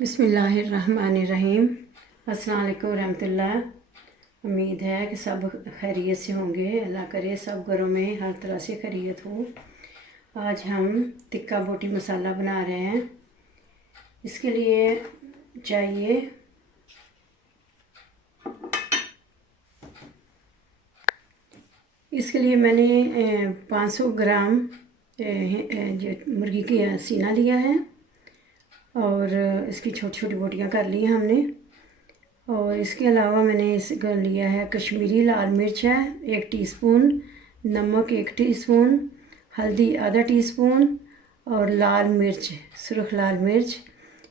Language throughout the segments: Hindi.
बिस्मिल्लाहिर्रहमानिर्रहीम। अस्सलाम वालेकुम रहमतुल्लाह। उम्मीद है कि सब खैरियत से होंगे। अल्लाह करे सब घरों में हर तरह से खैरियत हो। आज हम टिक्का बोटी मसाला बना रहे हैं। इसके लिए चाहिए मैंने 500 ग्राम मुर्गी की सीना लिया है और इसकी छोटी छोटी बोटियां कर ली हैं हमने। और इसके अलावा मैंने इसका लिया है कश्मीरी लाल मिर्च है 1 टीस्पून, नमक 1 टीस्पून, हल्दी आधा टीस्पून और लाल मिर्च सुरख लाल मिर्च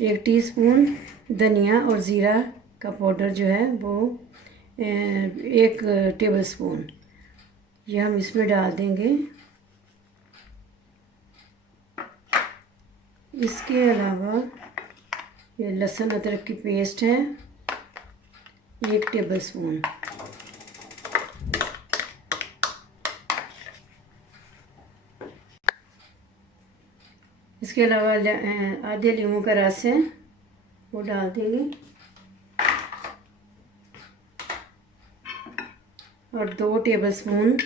1 टीस्पून, धनिया और ज़ीरा का पाउडर जो है वो 1 टेबलस्पून ये हम इसमें डाल देंगे। इसके अलावा ये लहसुन अदरक की पेस्ट है 1 टेबलस्पून। इसके अलावा आधे लीमू का रस है वो डाल देंगे और 2 टेबलस्पून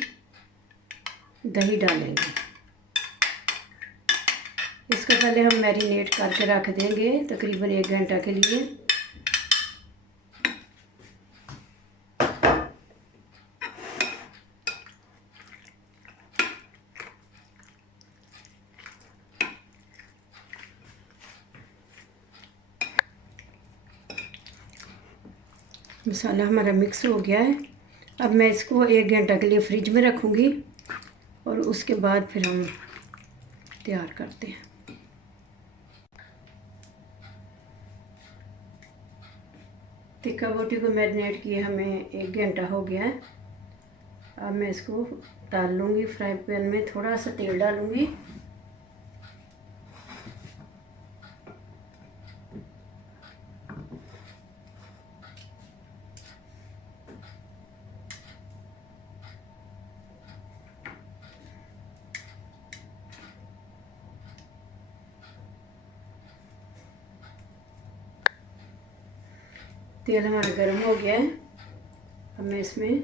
दही डालेंगे। इसको पहले हम मैरिनेट करके रख देंगे तकरीबन 1 घंटा के लिए। मसाला हमारा मिक्स हो गया है। अब मैं इसको 1 घंटा के लिए फ्रिज में रखूँगी और उसके बाद फिर हम तैयार करते हैं। टिक्का बोटी को मैरिनेट किए हमें 1 घंटा हो गया है। अब मैं इसको डाल लूँगी फ्राई पैन में, थोड़ा सा तेल डालूँगी। तेल हमारा गर्म हो गया है। अब मैं इसमें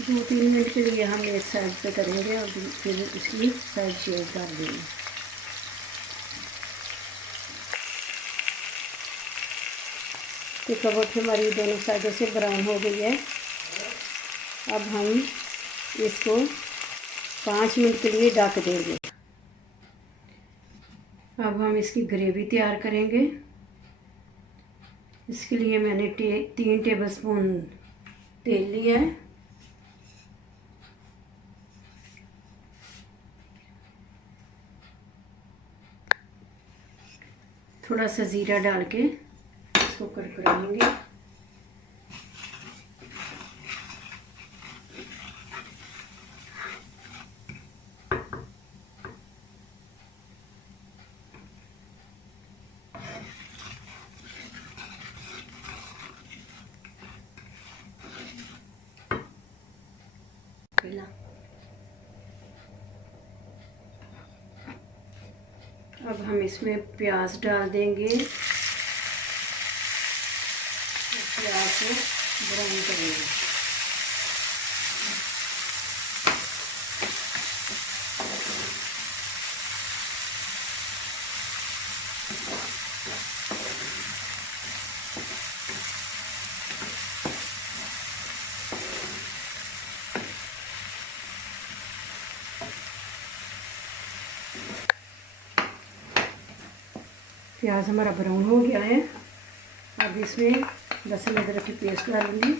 दो 3 मिनट के लिए हम एक साइड पे करेंगे और फिर इसकी साइड शेप डाल देंगे। टिक्का बोटी हमारी दोनों साइडों से ब्राउन हो गई है। अब हम इसको 5 मिनट के लिए ढक देंगे। अब हम इसकी ग्रेवी तैयार करेंगे। इसके लिए मैंने 3 टेबलस्पून तेल लिया है। थोड़ा सा ज़ीरा डाल के इसको कड़कड़ाएंगे। अब हम इसमें प्याज डाल देंगे। प्याज को ब्राउन करेंगे। प्याज हमारा ब्राउन हो गया है। अब इसमें लहसुन अदरक की पेस्ट डालूंगी।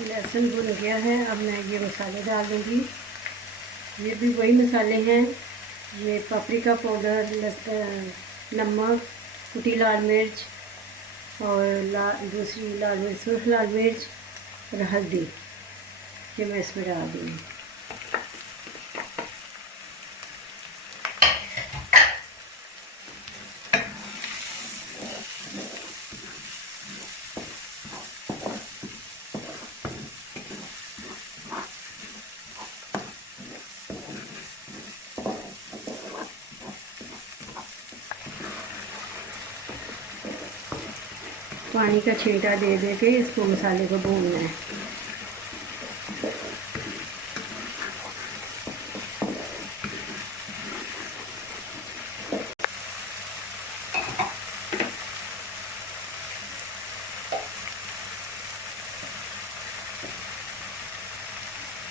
लहसुन भुन गया है। अब मैं ये मसाले डाल दूँगी। ये भी वही मसाले हैं, ये पापरिका पाउडर, नमक, कुटी लाल मिर्च और दूसरी लाल मिर्च, सूख लाल मिर्च और हल्दी, ये मैं इसमें डाल दूँगी। पानी का छींटा दे दे के इसको मसाले को भूनना है।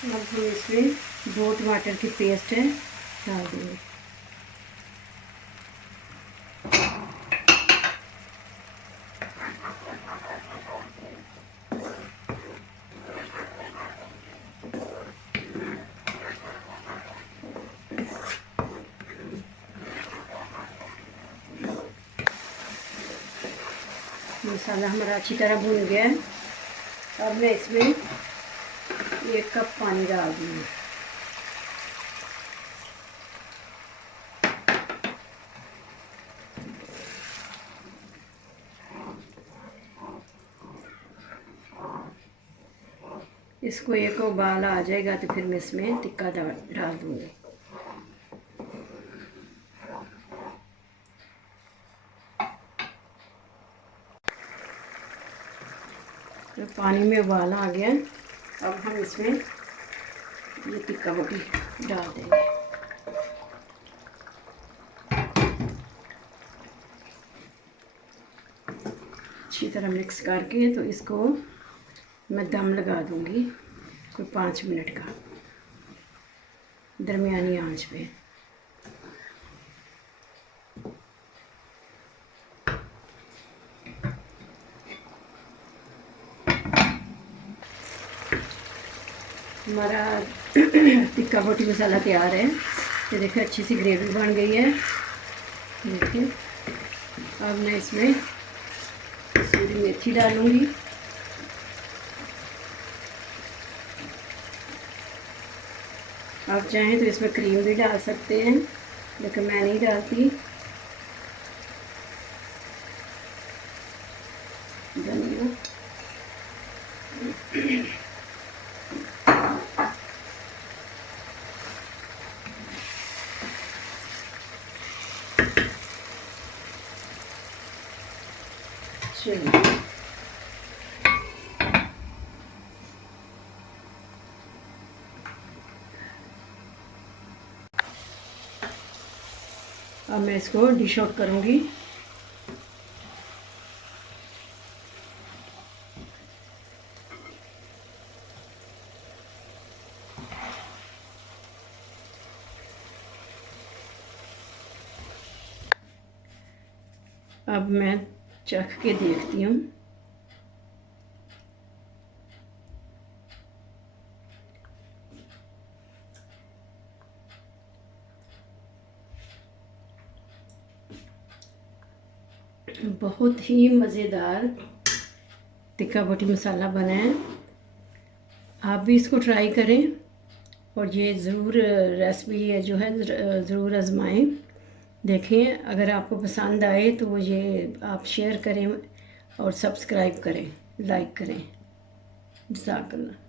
अब हम इसमें 2 टमाटर की पेस्ट है डाल देंगे। मसाला हमारा अच्छी तरह भून गया है। अब मैं इसमें 1 कप पानी डाल दूँगी। इसको एक उबाल आ जाएगा तो फिर मैं इसमें टिक्का डाल दूँगी। तो पानी में उबाल आ गया। अब हम इसमें ये टिक्का बोटी डाल देंगे। अच्छी तरह मिक्स करके तो इसको मैं दम लगा दूंगी कोई 5 मिनट का, दरमियानी आंच पे। हमारा टिक्का बोटी मसाला तैयार है। ये देखिए अच्छी सी ग्रेवी बन गई है। देखिए अब मैं इसमें कसूरी मेथी डालूंगी। आप चाहें तो इसमें क्रीम भी डाल सकते हैं, लेकिन मैं नहीं डालती। धनिया, अब मैं इसको डिश आउट करूँगी। अब मैं चख के देखती हूँ। बहुत ही मज़ेदार टिक्का बोटी मसाला बना है। आप भी इसको ट्राई करें और ये ज़रूर रेसिपी है जो है ज़रूर आजमाएं। देखें, अगर आपको पसंद आए तो ये आप शेयर करें और सब्सक्राइब करें, लाइक करें। जज़ाकल्लाह।